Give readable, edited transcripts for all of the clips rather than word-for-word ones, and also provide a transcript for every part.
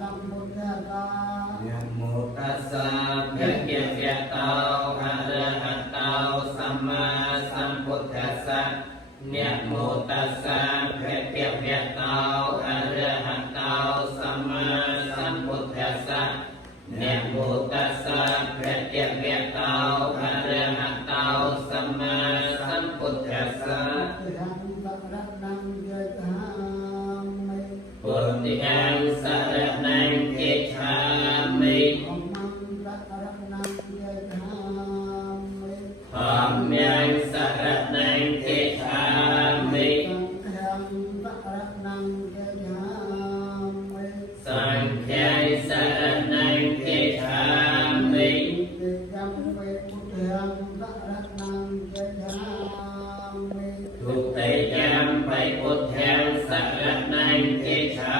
สัมพุทธัสสะ นะโมตัสสะภะคะวะโตอะระหะโตสัมมาสัมพุทธัสสะนะโมตัสสะภะคะวะโตอะระหะโตสัมมาสัมพุทธัสสะนะโมตัสสะภะคะวะโตอะระหะโตสัมมาสัมพุทธัสสะ พุทธังสัรนังเกจามิ พุทธังสรณังเกจฉามิ ธัมมังสัรนังเกจามิ สังฆังสรณังเกจฉามิ สังฆังสรณังเกจามิ ทุติยัมปิพุทธังสรณังเกจฉา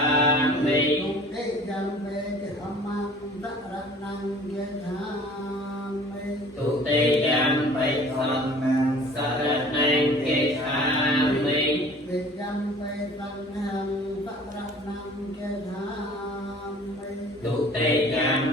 มิ ทุติยัมปิธัมมังสรณังเกจามิ ทุติยัมปิธัมมังสรณังเกจฉามิ ทุติยัมปิสังฆังสรณังเกจามิ ทุติยัม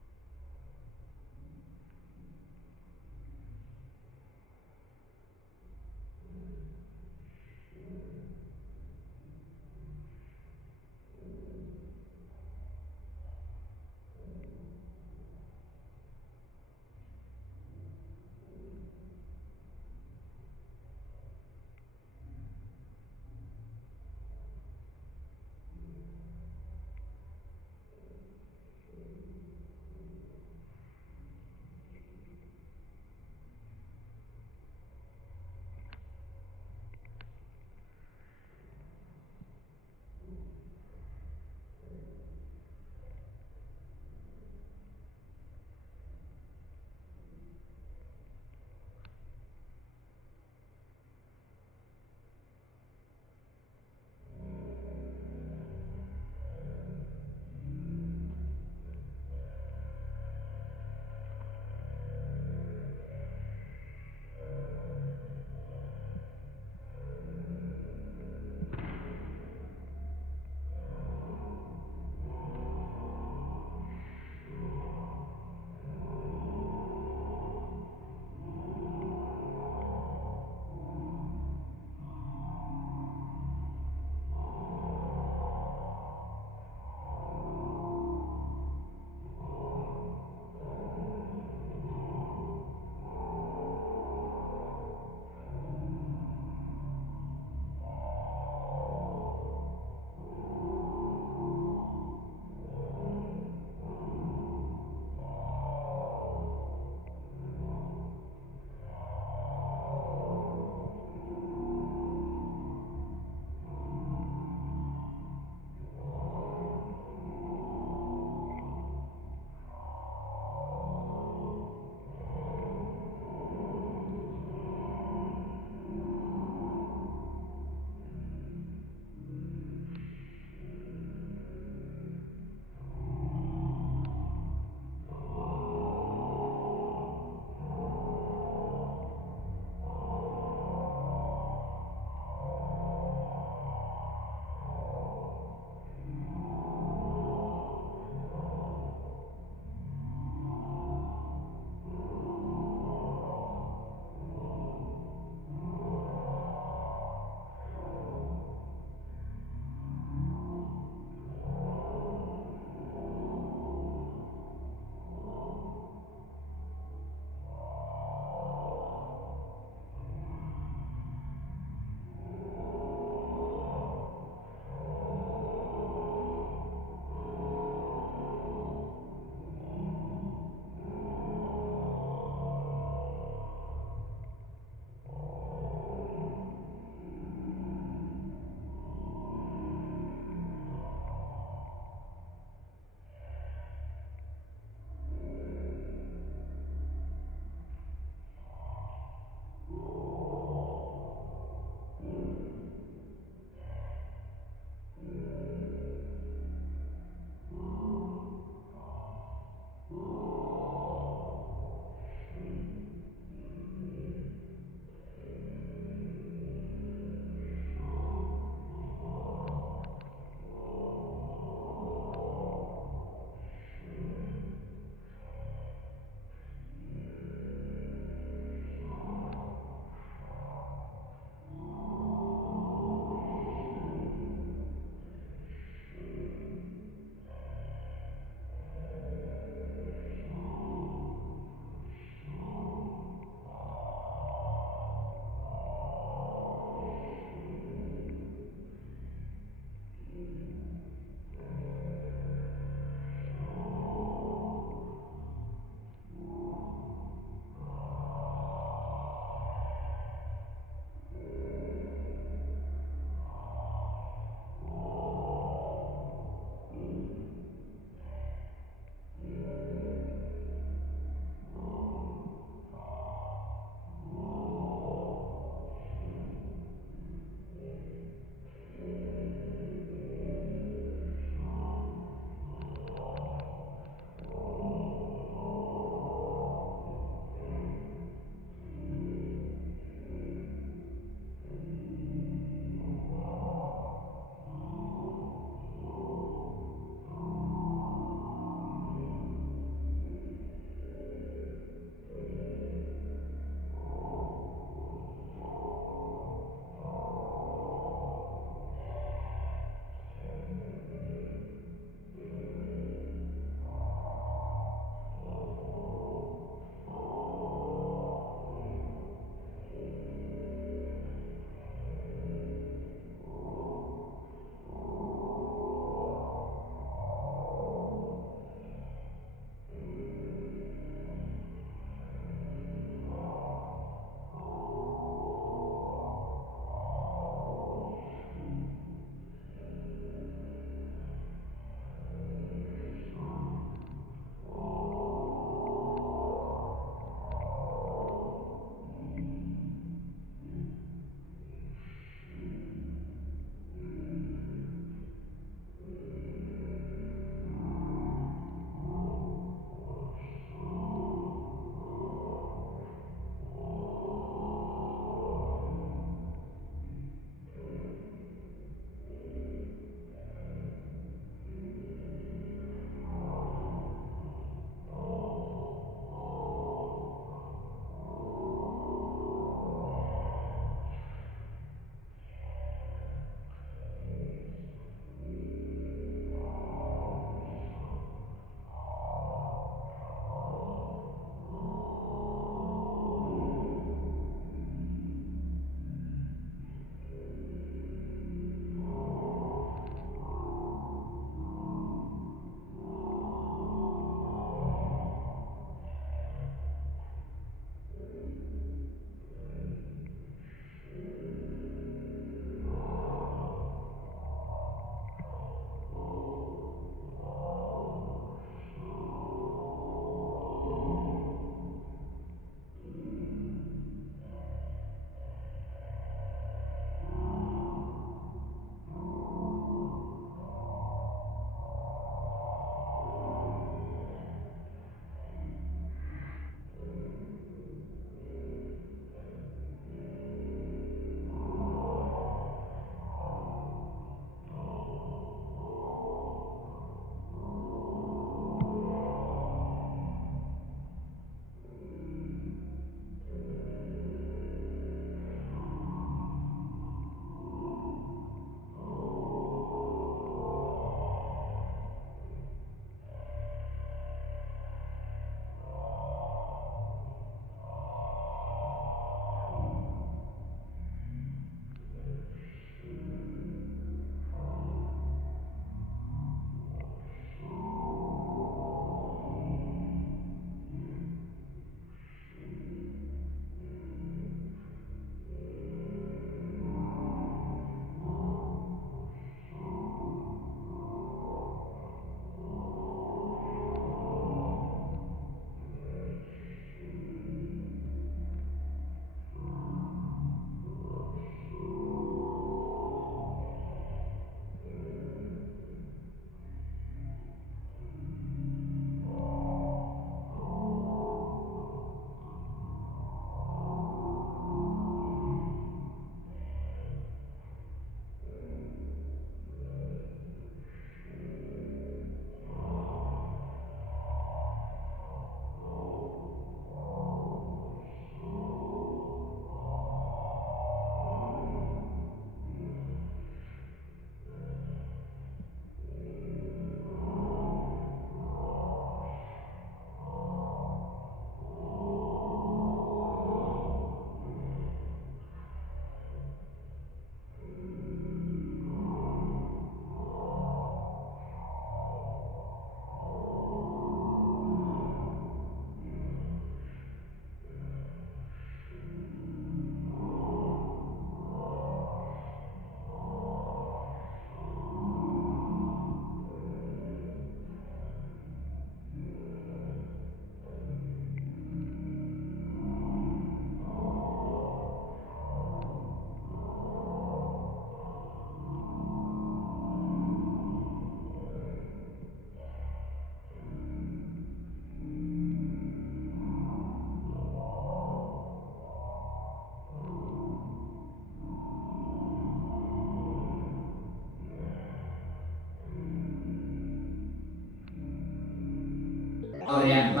อริยไป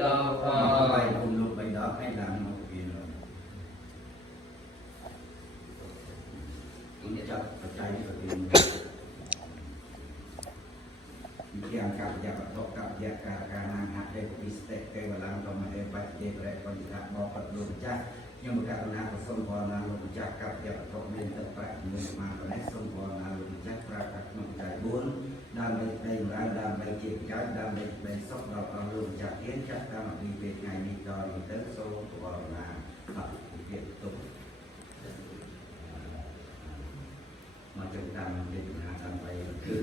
ดอกคอ ไปคุมลูกไปดอกให้ดังหมดปีเลยini cak percaya seperti ini. Yang kerja atau kerja karena ada bistek ke dalam rumah hebat dia mereka tidak mau perlu cak yang karena kesempurnaan lu cak kerja atau menterprak mengemangkan sempurna lu cak praktek mencari bun dan baik dan baik cak dan baik sok dalam lu cak dia cak dalam bibit ngày đi cho đi tới số của là học việc tục mà chúng ta định là làm vậy cứ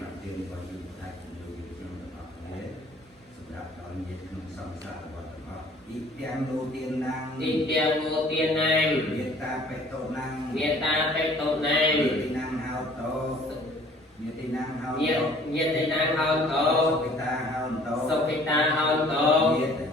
bản tiền có những cái nhiều trong tập thế sắp đặt đón nhiệt không song xa và tập ít tiền đầu tiên năng ទីទាំងមួយទៀតណាង nhiệt ta phải tổ năng មេត្តាបេតោណាង nhiệt tí năng hao tổ nhiệt tí năng hao ញា tổ ញាតិណាងហោតោ sốc ta hao tổ សុខិតាហោតោ nhiệt tí